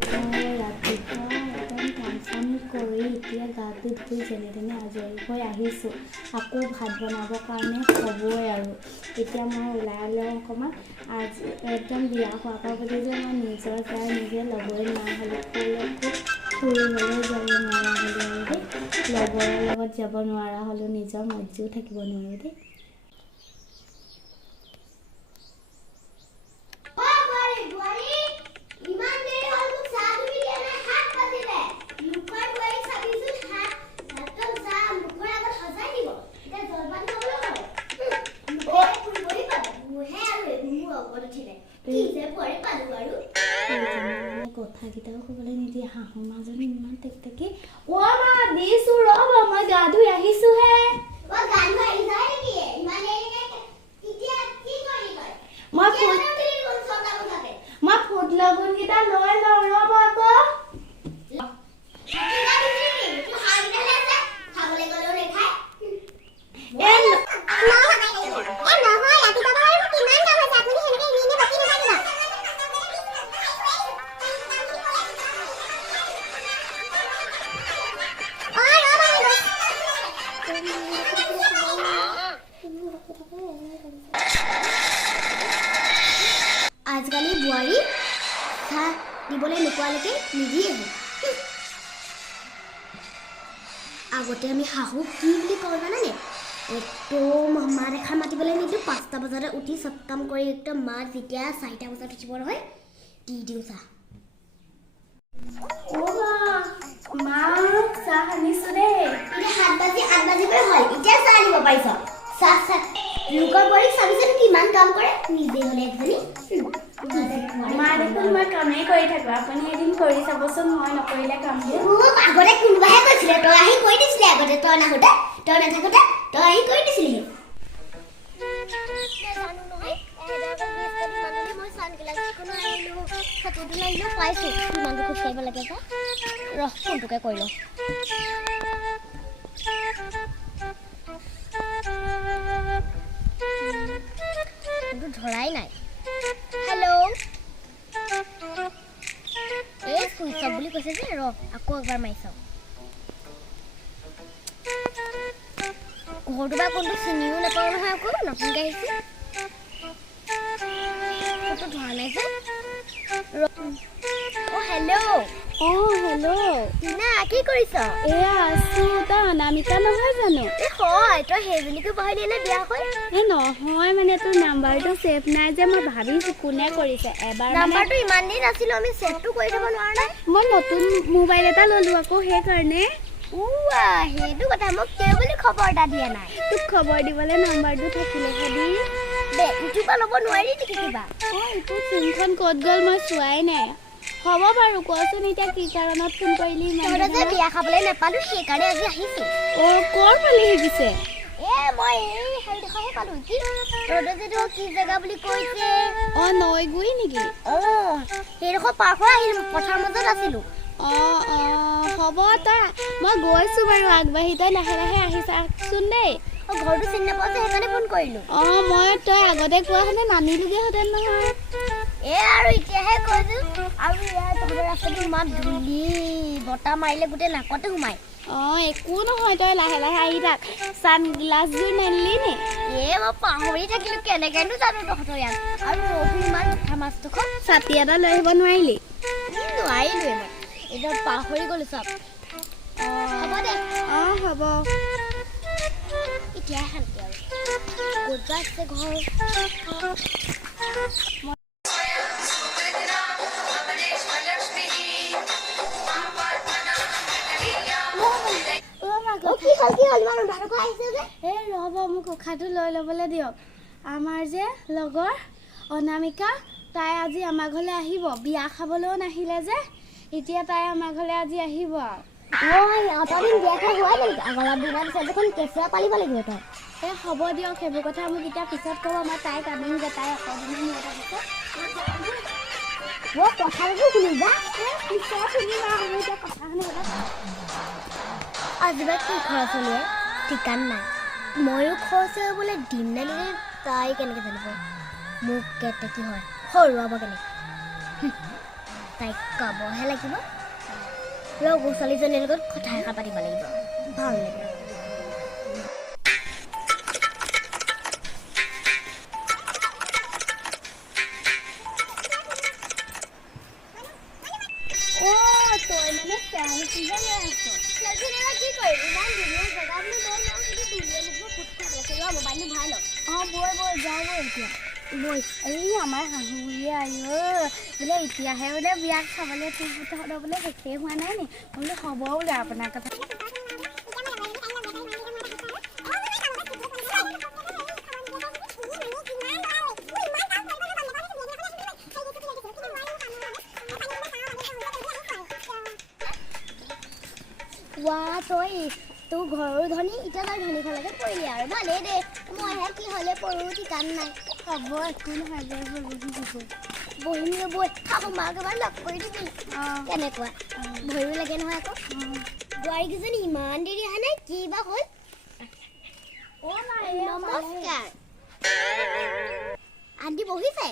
ৰাতিপুৱা একদম কাম চাম কৰি এতিয়া গাটো ধুই যেনে তেনে আজৰি হৈ আহিছোঁ। আকৌ ভাত বনাবৰ কাৰণে হ'বই আৰু এতিয়া মই ওলাই লওঁ অকণমান। আজি একদম বিয়া হোৱাৰ পৰা বুলি যে মই নিজৰ গাই নিজে ল'বই নোৱাৰা হ'লোঁ। ক'লৈকো ফুৰিবলৈ যাব নোৱাৰা হ'লোঁ আৰু দেই, লগৰৰ লগত যাব নোৱাৰা হ'লোঁ, নিজৰ মৰ্জিও থাকিব নোৱাৰোঁ দেই। কথাকেইটাও ক'বলৈ নিদিয়ে, শাহু মাজনী ইমান টেকটেকি। অ' মা দিছোঁ ৰ'ব, মই গা ধুই আহিছোঁহে। মই ফুট লগুণকেইটা লৈ লওঁ ৰ'ব আকৌ। আজিকালি বোৱাৰী চাহ দিবলৈ নোপোৱালৈকে নিদিয়ে। আগতে আমি শাহুক কি বুলি কওঁ জানানে? একদম মা দেখা মাতিবলৈ নিদিওঁ, 5টা বজাতে উঠি চব কাম কৰি একদম মা যেতিয়া 4টা বজাত উঠিব নহয় দি দিওঁ চাহ। মা চাহ আনিছোঁ দেই। এতিয়া 7 বাজিবই হ'ল, এতিয়া চাহ আনিব পাৰিছ? চাহ লোকৰ বোৱাৰীক চাবিচোন কিমান কাম কৰে, নিজে হ'লে এজনী। মা দেখোন মই কামেই কৰি থাকোঁ, আপুনি এদিন কৰি চাবচোন, মই নকৰিলে কামবোৰ। আগতে কোনোবাহে কৈছিলে, তই আহি কৰি দিছিলি আগতে, তই নাহোঁতে, তই নাথাকোঁতে তই আহি কৰি দিছিলি। পাইছোঁ কিমানটো খোজকাঢ়িব লাগে যে, ৰহ ফোনটোকে কৰি লওঁ। ধৰাই নাই। হেল্ল', এই চুইচ অফ বুলি কৈছে যে, ৰ আকৌ এবাৰ মাৰি চাওঁ। ঘৰটো বা কোনটো চিনিও নাপাওঁ নহয়, আকৌ নতুনকৈ আহিছোঁ। ফোনটো ধৰা নাই যে। অ' হেল্ল'। হেল্ল' টিনা, কি কৰিছ? এয়া আছোঁ। তই অনামিকা নহয় জানো? হয়, তই সেইজনীকো বহাই দিলে বিয়া হৈ। নহয় মানে তোৰ নাম্বাৰটো ছেভ নাই যে, মই ভাবিছোঁ কোনে কৰিছে। এবাৰ নাম্বাৰটো ইমান দিন আছিলোঁ, আমি ছেভটো কৰি থ'ব নোৱাৰা নাই। মই নতুন মোবাইল এটা ল'লোঁ আকৌ, সেইকাৰণে। সেইটো কথা, মোক তেওঁ বুলি খবৰ এটা দিয়া নাই। তোক খবৰ দিবলৈ নাম্বাৰটো থাকিলেহে দিম। ইটোৰ পৰা ল'ব নোৱাৰি নেকি কিবা? ইটো চিমখন ক'ত গ'ল মই চোৱাই নাই। হ'ব বাৰু, কোৱাচোন এতিয়া কি কাৰণত ফোন কৰিলি? যে বিয়া খাবলৈ নাপালোঁ, সেইকাৰণে আজি আহিছোঁ। ক'ৰ পালেহি পিছে? মই এই হেৰিডোখৰহে পালোঁ। কি ৰ'দত যিটো কি জেগা বুলি কৈছে? নৈগুৰি নেকি? সেইডোখৰ পাৰ হৈ আহিলোঁ, পথাৰ মাজত আছিলোঁ। হ'ব, তই মই গৈছোঁ বাৰু আগবাঢ়ি, তই লাহে লাহে আহি চাচোন দেই। ঘৰটো চিনি নাপাওঁ যে, সেইকাৰণে ফোন কৰিলোঁ। তই আগতে কোৱা হ'লে নানিলোগেহেঁতেন নহয়। আৰু এতিয়াহে কৈছোঁ। আৰু ইয়াৰ তহঁতৰ ৰাস্তাটো ইমান ধূলি, বতাহ মাৰিলে গোটেই নাকতে সোমায়। একো নহয়, তই লাহে লাহে আহি থাক। ছানগ্লাছযোৰ নানিলি নে? মই পাহৰি থাকিলোঁ, কেনেকৈনো জানো তহঁতৰ ইয়াত। আৰু ৰ'দো ইমান উঠা মাছডোখৰ, ছাতি এটা লৈ আহিব নোৱাৰিলি? নোৱাৰিলোৱে মই, একদম পাহৰি গ'লোঁ চব। হ'ব দে। হ'ব। এতিয়াই শান্তি আৰু ক'ত বা আছে ঘৰ। ৰ'ব, মোক উশাহটো লৈ ল'বলৈ দিয়ক। আমাৰ যে লগৰ অনামিকা, তাই আজি আমাৰ ঘৰলৈ আহিব। বিয়া খাবলৈও নাহিলে যে, এতিয়া তাই আমাৰ ঘৰলৈ আজি আহিব আৰু। হ'ব দিয়ক, সেইবোৰ কথা মোক এতিয়া পিছত ক'ব। মই তাইক আনিমগৈ, তাই অকদিনো মোৰ এটা পিছত কথাটো শুনিবা। পিছত শুনিবা, মোৰ এতিয়া কথা শুনিবলৈ আজিবা কি খৰচ হ'লে ঠিকান নাই। ময়ো খৰচ বোলে দিম নে নিদিম তাই কেনেকৈ জানিব। মোক কেতেকী হয় সৰুৱাব কেনেকৈ। তাইক ক'বহে লাগিব লগৰ ছোৱালীজনীৰ লগত কথা এষাৰ পাতিব লাগিব ভাল লাগে তই মানে চেলফিহে লৈ আছ চেলফি লৈ কি কৰিবি ইমান ধুনীয়া জেগা বুলি লৈ লওঁ কিন্তু ধুনীয়া নিচিনা ফুট খাব আছে ৰ মোবাইলটো ভৰাই ল বৈ যাওঁ বৈ এতিয়া বৈ এই আমাৰ শাহু বুঢ়ীয়ে বোলে এতিয়াহে বোলে বিয়া খাবলৈ তোৰ বোলে শেষেই হোৱা নাই নি বোলে হ'ব বোলে আপোনাৰ কথা তই তোৰ ঘৰৰ ধনী এতিয়া তই ধনী ঘৰলৈকে পৰিলি আৰু ভালেই দে মইহে কি হ'লে পৰো ঠিকান নাই হ'ব একো নহয় বহিম বৈ খাব মাক এবাৰ লগ কৰি দিবি কেনেকুৱা ভয়ো লাগে নহয় আকৌ বোৱাৰীকেইজনী ইমান দেৰি অহা নাই কি বা হ'ল নমস্কাৰ আন্টি বহিছে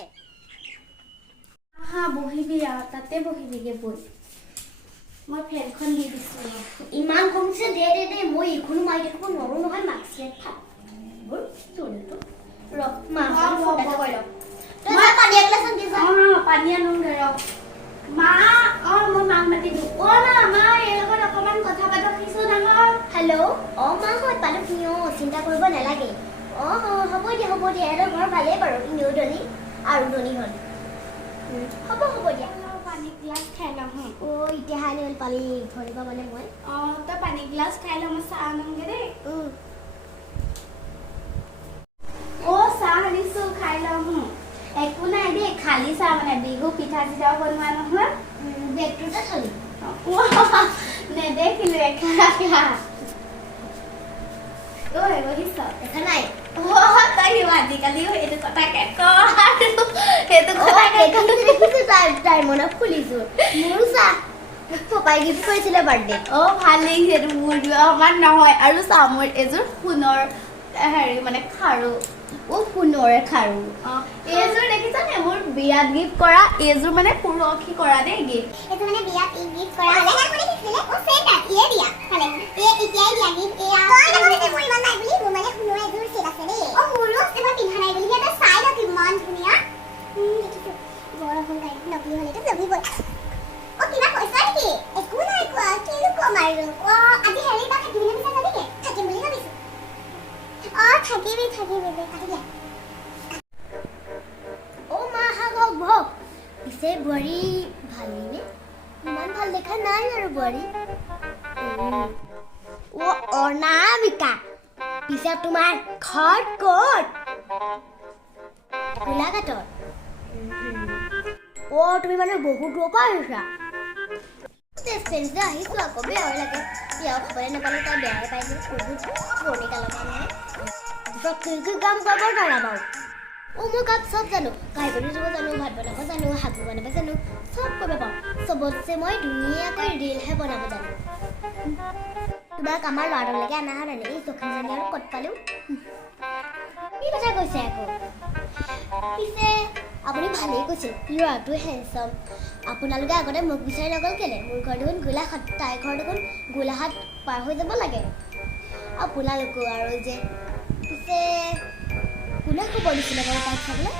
বহিবি আৰু তাতে বহিবিগে বৈ মই ফেনখন দি দিছোঁ ইমান কমছে দে মই এইখনো মাৰি থাকিব নোৱাৰোঁ নহয় মাক্সিয়ে পানী আনোগে ৰ মা মই মাক মাতি দিওঁ মা এই লগত অকণমান কথা পাতিছোঁ নহয় হেল্ল' মা হয় পালোঁ তুমি চিন্তা কৰিব নালাগে হ'ব দিয়া এহেঁতৰ ঘৰ ভালেই বাৰু ইনেও ধনী আৰু ধনী হ'ল হ'ব দিয়া পানী গ্লাছ খাই লওঁ এতিয়া হাই হ'ল পালি ধৰিব মানে মই তই পানী গ্লাছ খাই লওঁ মই চাহ আনোগে দেই চাহ আনিছোঁ খাই লওঁ একো নাই দেই খালি চাহ মানে বিহু পিঠা চিঠাও বনোৱা নহয় বেগটোতে থলি নেদেখিলোঁ এখা বহিছ দেখা নাই তাই আজিকালি সেইটো কথাকে তাই মনত খুলিছোঁ মোৰো চাহ পপাই গিফ্ট কৰিছিলে বাৰ্থডে ভালেই সেইটো মোৰ আমাৰ নহয় আৰু চাহ মোৰ এযোৰ সোণৰ হেৰি মানে খাৰু সোণৰে খাৰু এইযোৰ দেখিছানে মোৰ বিয়াত গিফ্ট কৰা এইযোৰ মানে পুৰখি কৰা দেই গিফ্ট এইটো মানে বিয়াত গিফ্ট কৰা হ'লে ইয়ে দিয়া মানে এতিয়াই দিয়া গিফ্ট মোৰ ইমান নাই বুলি মোৰ মানে সোণৰ এযোৰ চেট আছে দেই মোৰো এবাৰ পিন্ধা নাই বুলি এটা চাই লওক ইমান ধুনীয়া দেখিছোঁ বৰ সোনকালে নকলি হ'লেতো জগিবই কিবা কৈছা নেকি একো নাই কোৱা কিনো কম আৰু আজি হেৰি বা থাকিবলৈ বিচাৰ যাবিগে থাকিম বুলি ভাবিছোঁ থাকিবি কাটি দিয়া মা হওক পিছে বোৱাৰী ভালেইনে ইমান ভাল দেখা নাই আৰু বোৱাৰী অনামিকা পিছে তোমাৰ ঘৰ ক'ত গোলাঘাটত তুমি মানে বহুত দূৰৰ পৰা আহিছা আহিছোঁ আকৌ বেয়া লাগে বিয়াও খাবলৈ নাপালোঁ তাই বেয়াই পাইছোঁ বহুত পুৰণি কালৰ পৰা নহয় কি কাম কৰিব জানা বাৰু মই কাম চব জানো কাৰিকৰী দিব জানো ভাত বনাব জানো শাক বনাব জানো চব কৰিব পাৰোঁ চবতছে মই ধুনীয়াকৈ ৰিলহে বনাব জানো তোমাক আমাৰ ল'ৰাটোলৈকে অনা হয় নাই এই চখিনজনী আৰু ক'ত পালোঁ কি কথা কৈছে আকৌ পিছে আপুনি ভালেই কৈছে ল'ৰাটো হেণ্ডচাম আপোনালোকে আগতে মোক বিচাৰি নগ'ল কেলে মোৰ ঘৰ দেখোন গোলাঘাট তাইৰ ঘৰ দেখোন গোলাঘাট পাৰ হৈ যাব লাগে আপোনালোকো আৰু যে পিছে কোনে খবৰ দিছিলে বাৰু তাইক চাবলৈ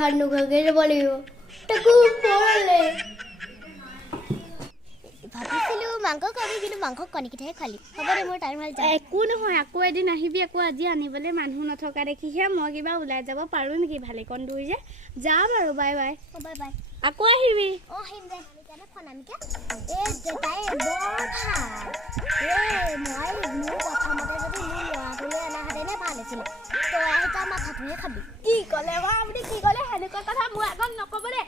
ভাত নোখোৱাকৈ যাব লাগিব তাকো ভাবিছিলোঁ মাংস খাবি কিন্তু মাংস কণীকেইটাহে খালি হ'ব দে মোৰ টাইম হ'ল একো নহয় আকৌ এদিন আহিবি আকৌ আজি আনিবলৈ মানুহ নথকা দেখিহে মই কিবা ওলাই যাব পাৰোঁ নেকি ভালেকণ দূৰ যে যাম আৰু বাই বাই আকৌ আহিবি আহিম দে প্ৰণামিকা তাই বৰ ভাল মই মোৰ প্ৰথমতে যদি মোৰ ল'ৰাটোলৈ অনাহেঁতেনে ভাল আছিলে তই আহি তাৰ মাথাটোহে খাবি কি ক'লে বাৰু আপুনি কি ক'লে সেনেকুৱা কথা মোৰ আগত নক'ব দে